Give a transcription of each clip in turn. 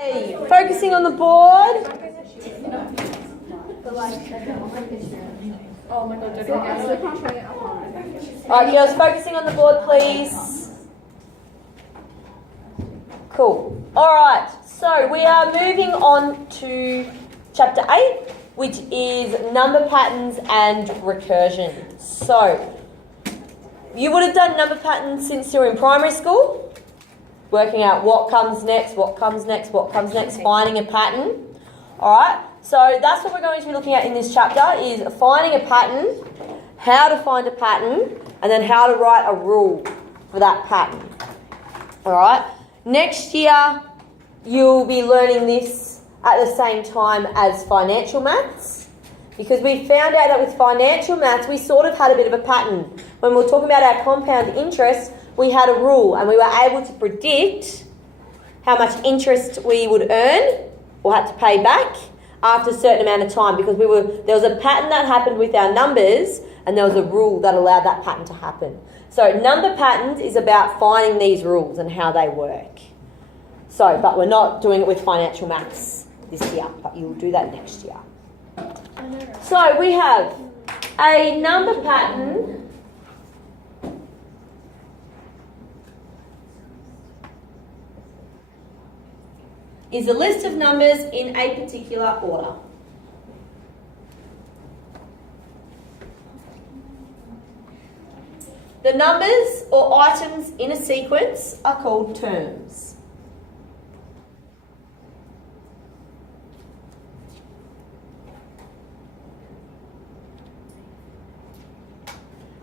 Hey, focusing on the board. Alright, girls, focusing on the board, please. Cool. Alright, so we are moving on to chapter 8, which is number patterns and recursion. So, you would have done number patterns since you were in primary school. Working out what comes next, finding a pattern. Alright, so that's what we're going to be looking at in this chapter, is finding a pattern, how to find a pattern, and then how to write a rule for that pattern. Alright, next year you'll be learning this at the same time as financial maths, because we found out that with financial maths we sort of had a bit of a pattern. When we were talking about our compound interest, we had a rule and we were able to predict how much interest we would earn or had to pay back after a certain amount of time, because there was a pattern that happened with our numbers and there was a rule that allowed that pattern to happen. So number patterns is about finding these rules and how they work. So, but we're not doing it with financial maths this year, but you'll do that next year. So we have a number pattern is a list of numbers in a particular order. The numbers or items in a sequence are called terms.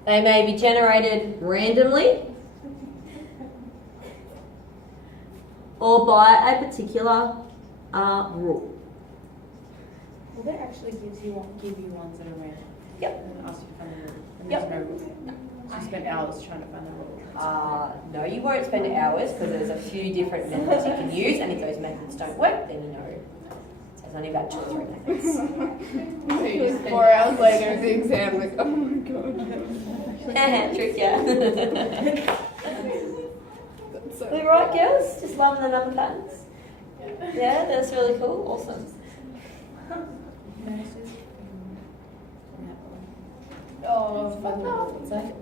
They may be generated randomly or by a particular rule. Well, that actually give you ones that are random. Yep. And then ask you to find the rule. And Yep. there's no rule. So you spend hours trying to find the rule. No, you won't spend hours, because there's a few different methods you can use, and if those methods don't work, then you know there's only about 2 or 3 methods. So you just 4 hours later at the exam, like, oh my god. Trick, yeah. So We right, girls? Just loving the number patterns? Yeah, that's really cool. Awesome. Oh, find the rule. It's like,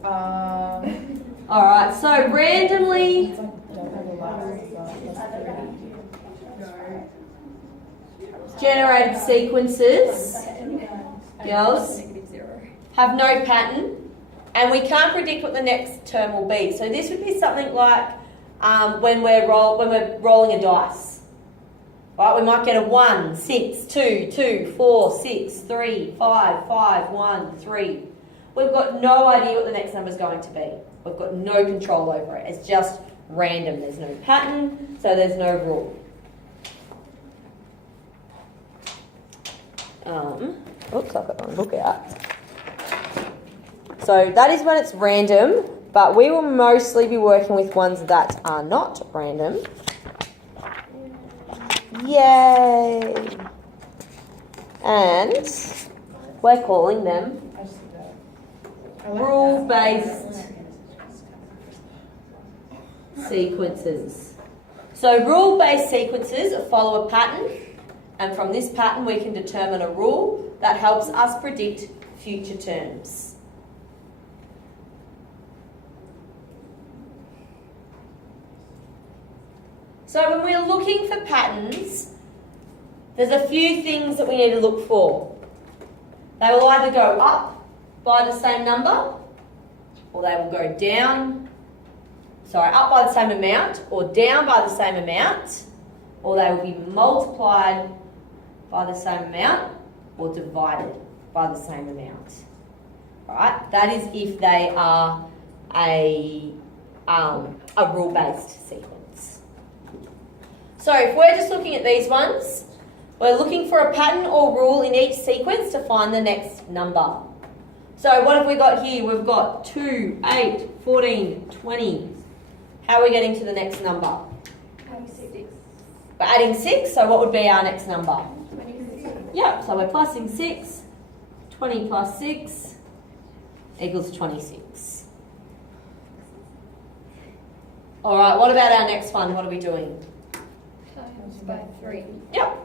Alright, so randomly it's like, don't have a last 30. generated sequences, girls, have no pattern, and we can't predict what the next term will be. So this would be something like when we're rolling a dice. Right, we might get a 1, 6, 2, 2, 4, 6, 3, 5, 5, 1, 3. We've got no idea what the next number is going to be. We've got no control over it. It's just random. There's no pattern, so there's no rule. Oops, I've got my book out. So that is when it's random, but we will mostly be working with ones that are not random. Yay! And we're calling them rule-based sequences. So rule-based sequences follow a pattern, and from this pattern we can determine a rule that helps us predict future terms. So when we're looking for patterns, there's a few things that we need to look for. They will either go up by the same number, or they will go up by the same amount, or down by the same amount, or they will be multiplied by the same amount, or divided by the same amount. Right? That is if they are a rule-based sequence. So if we're just looking at these ones, we're looking for a pattern or rule in each sequence to find the next number. So what have we got here? We've got 2, 8, 14, 20. How are we getting to the next number? Adding 6. We're adding 6, so what would be our next number? 26. Yep, so we're plussing 6. 20 plus 6 equals 26. All right, what about our next one? What are we doing? by 3. Yep.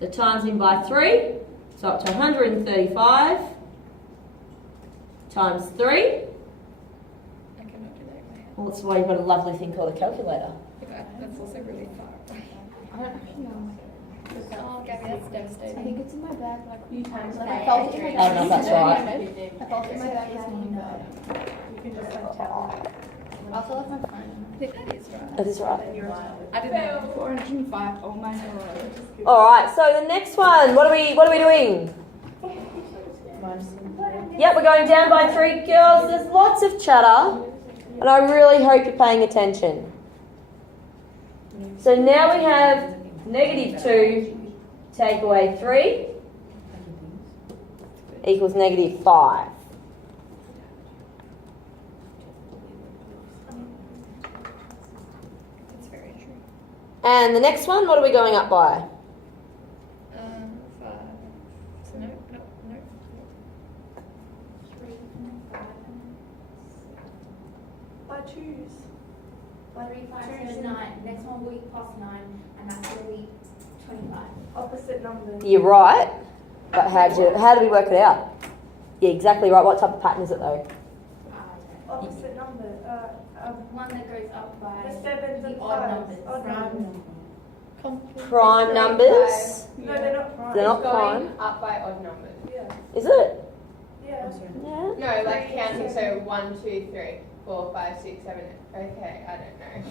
So times him by 3, so up to 135 times 3. I cannot do that in my head. Well, that's why you've got a lovely thing called a calculator. Okay, that's also really far away. I don't actually know. Oh, Gabby, that's devastating. I think it's in my bag, like a few times. Like Okay. I felt it in my I don't know if that's right. I felt it in my bag this morning, but You can just like tell. I also left my phone. I think that is right. That is right. I didn't know. 405. Oh my god. Alright, so the next one, what are we doing? Yep, we're going down by 3. Girls, there's lots of chatter, and I really hope you're paying attention. So now we have -2 take away 3 equals -5. That's very true. And the next one, what are we going up by? 5. So no. By twos. 3, 5, 7, 9. Next one will be plus 9, and that's going to be 25. Opposite numbers. You're right, but how do we work it out? Yeah, exactly right. What type of pattern is it though? Opposite number. One that goes up by The sevens the and odd fives. numbers. Odd numbers. Prime numbers. No, they're not prime. They're not Going prime. up by odd numbers. Yeah. Is it? Yeah. Yeah. No, like counting, so 1, 2, 3, 4, 5, 6, 7. Okay, I don't know.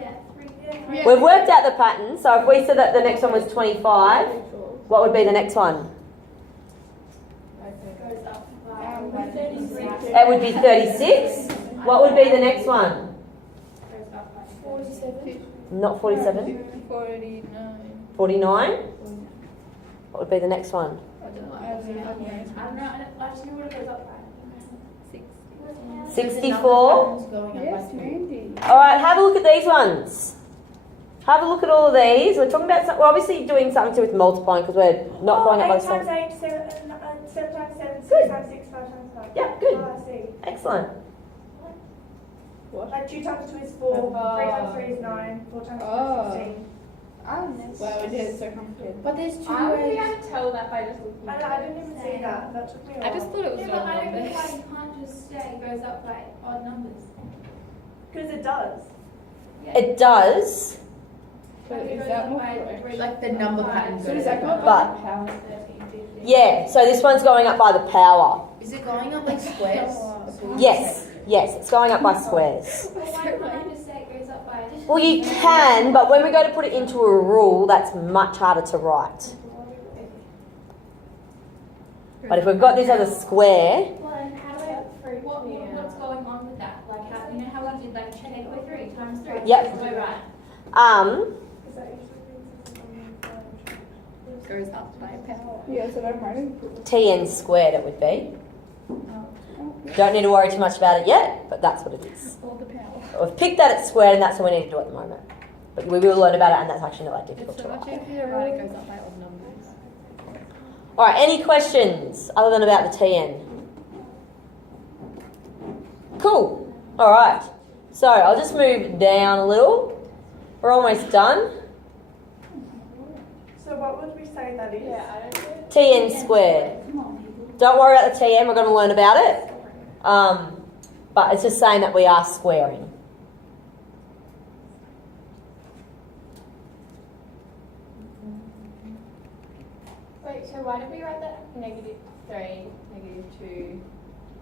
Yeah, 3. Yeah. We've worked out the pattern, so if we said that the next one was 25, what would be the next one? Goes up by 36. It would be 36. What would be the next one? Goes up by 47. Not 47. 49. 49. What would be the next one? I don't know. I don't know. I just know what it goes up by. 64. Yes, Mandy. Alright, have a look at these ones. Have a look at all of these. We're talking about, we're obviously doing something to do with multiplying because we're not going up by the 8 times same. 8, 7 times 7, 6 Good. times 6, 5 times 5. Yeah, good. Oh, I see. Excellent. Like 2 times 2 is 4, 3 times 3 is 9, 4 times 4 is 16. Wow, we did it so complicated. But there's 2 I would be ways. able to tell that by just looking I didn't even see that. That took me a I while. just thought it was Yeah, but odd I don't know numbers. why you can't just say it goes up by odd numbers. Because it does. It does, But It is goes that up more by correct? three, Like the number five, pattern So does that go up But- by power? 13, 15. yeah. So this one's going up by the power. Is it going up like squares? Yes, it's going up by squares. But why can't I just say it goes up by addition? Well, you can, but when we go to put it into a rule, that's much harder to write. But if we've got this as a square, Well, and how do I, what's going on with that? Like, how, you know how we did like take away 3 times 3? Yep. Go right. Because that usually means it's only 5. Goes up by power. Yeah, so I'm writing. tn squared it would be. Don't need to worry too much about it yet, but that's what it is. All the power. We've picked that it's squared and that's what we need to do at the moment. But we will learn about it and that's actually not that difficult It's to so much write. easier to write it goes up by odd numbers. Alright, any questions other than about the tn? Cool. Alright. So I'll just move down a little. We're almost done. So what would we say that is? Yeah, I don't know. tn squared. Don't worry about the tn, we're going to learn about it. But it's just saying that we are squaring. Wait, so why did we write that -3, -2?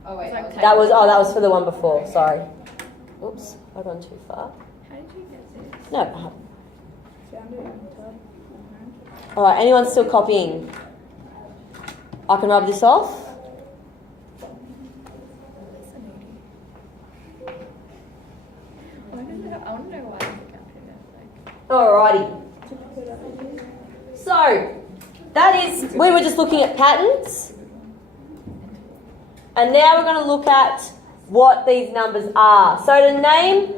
Oh wait, It's like That was for the one before, sorry. Oops, I've gone too far. How did you get this? No, I haven't. Found it on Alright, anyone still copying? I can rub this off. I want to know why the captain is like. Alrighty. So, that is, we were just looking at patterns. And now we're going to look at what these numbers are. So to name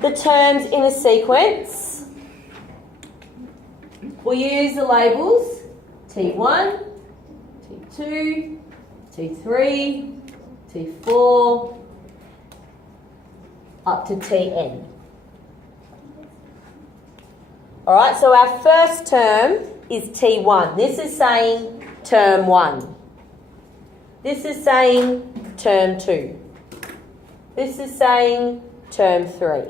the terms in a sequence, we'll use the labels T1, T2, T3, T4, up to Tn. Alright, so our first term is T1. This is saying term 1. This is saying term 2. This is saying term 3.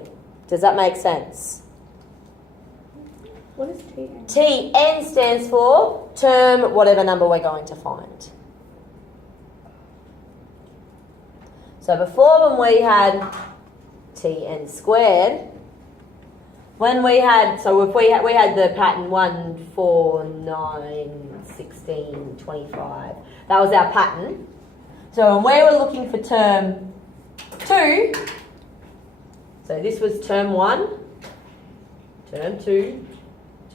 Does that make sense? What is T? TN stands for term whatever number we're going to find. So before, when we had Tn squared, when we had, so if we had the pattern 1, 4, 9, 16, 25, that was our pattern. So when we were looking for term 2, so this was term 1, term 2,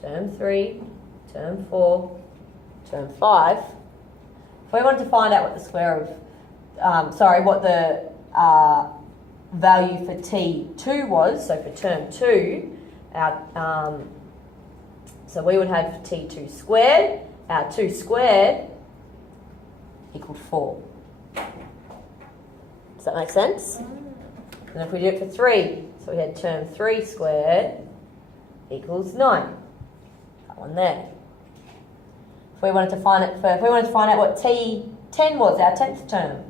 term 3, term 4, term 5. If we wanted to find out what the square of, what the value for T2 was, so for term 2, so we would have T2 squared, our 2 squared equaled 4. Does that make sense? And if we do it for 3, so we had term 3 squared equals 9. That one there. If we wanted to find out what T10 was, our 10th term.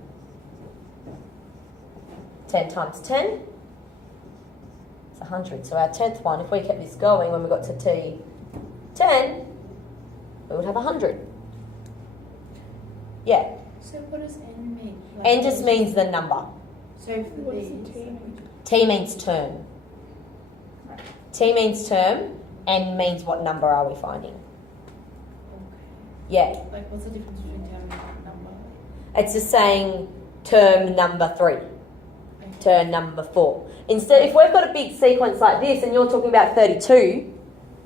10 times 10, it's 100. So our 10th one, if we kept this going when we got to T10, we would have 100. Yeah. So what does N mean? N just means the number. So for What does these, the T mean? T means term. T means term. N means what number are we finding? Yeah. like what's the difference between term and number? It's just saying term number 3. Term number 4. Instead, if we've got a big sequence like this and you're talking about 32,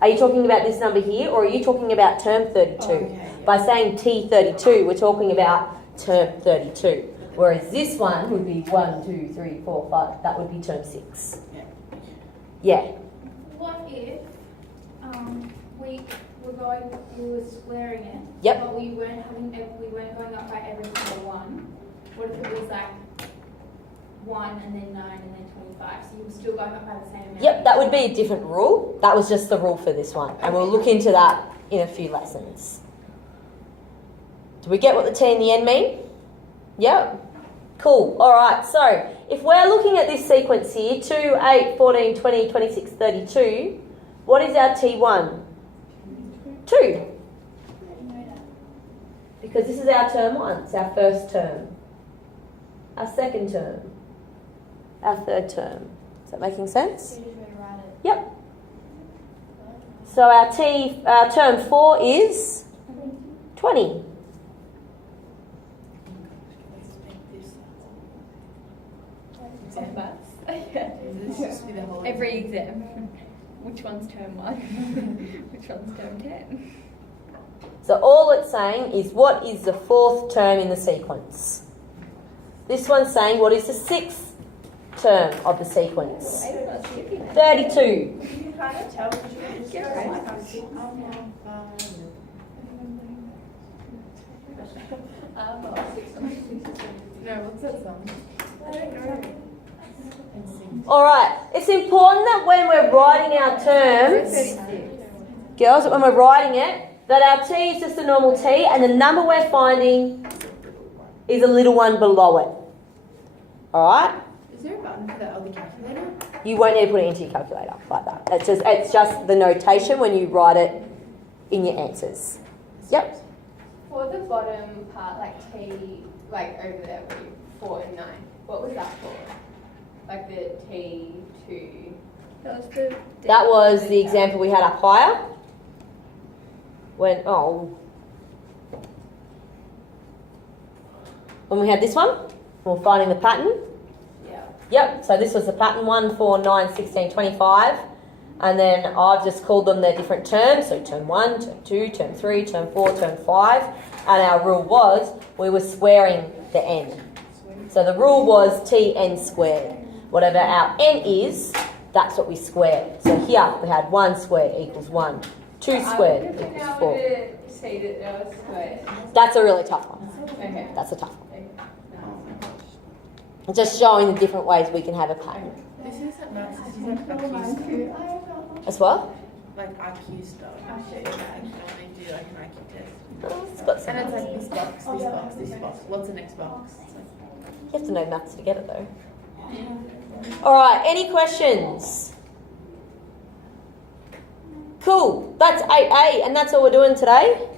are you talking about this number here or are you talking about term 32? Oh, okay, yeah. By saying T32, we're talking about term 32. Whereas this one would be 1, 2, 3, 4, 5. That would be term 6. Yeah. Yeah. What if we were squaring it, Yep. but we weren't going up by every single one? What if it was like 1 and then 9 and then 25? So you were still going up by the same amount? Yep, that would be a different rule. That was just the rule for this one. And we'll look into that in a few lessons. Do we get what the T and the N mean? Yep. Cool. All right. So if we're looking at this sequence here, 2, 8, 14, 20, 26, 32, what is our T1? 2. Because this is our term 1. It's our first term. Our second term. Our third term. Is that making sense? Yep. So our term 4 is 20. Let's make this Exam. This just be the whole Every exam. Which one's term 1? Which one's term 10? So all it's saying is what is the 4th term in the sequence. This one's saying what is the 6th term of the sequence. 32. You kind of tell because you just Get go right. No, what's that song? Alright, it's important that when we're writing our terms, girls, that when we're writing it, that our T is just a normal T and the number we're finding is a little one below it. Alright? Is there a button for that other calculator? You won't need to put it into your calculator like that. It's just the notation when you write it in your answers. Yep. For the bottom part, like T, like over there, where you 4 and 9, what was that for? Like the T2. That was the example we had up higher. When we had this one, we're finding the pattern. Yeah. Yep, so this was the pattern 1, 4, 9, 16, 25. And then I've just called them the different terms. So term 1, term 2, term 3, term 4, term 5. And our rule was we were squaring the n. So the rule was Tn squared. Whatever our n is, that's what we squared. So here we had 1 squared equals 1. 2 squared equals 4. Say that there was squared. That's a really tough one. Okay. That's a tough one. Just showing the different ways we can have a pattern. This isn't maths, this is like abuse. As well? like IQ stuff. I can only do like an IQ test. Oh, it's got some And it's maths. like this box, this box, this box. What's the next box? It's like, You have to know maths to get it though. Alright, any questions? Cool, that's 8A and that's all we're doing today.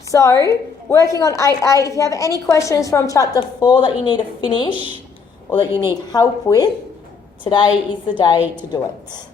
So, working on 8A, if you have any questions from chapter 4 that you need to finish or that you need help with, today is the day to do it.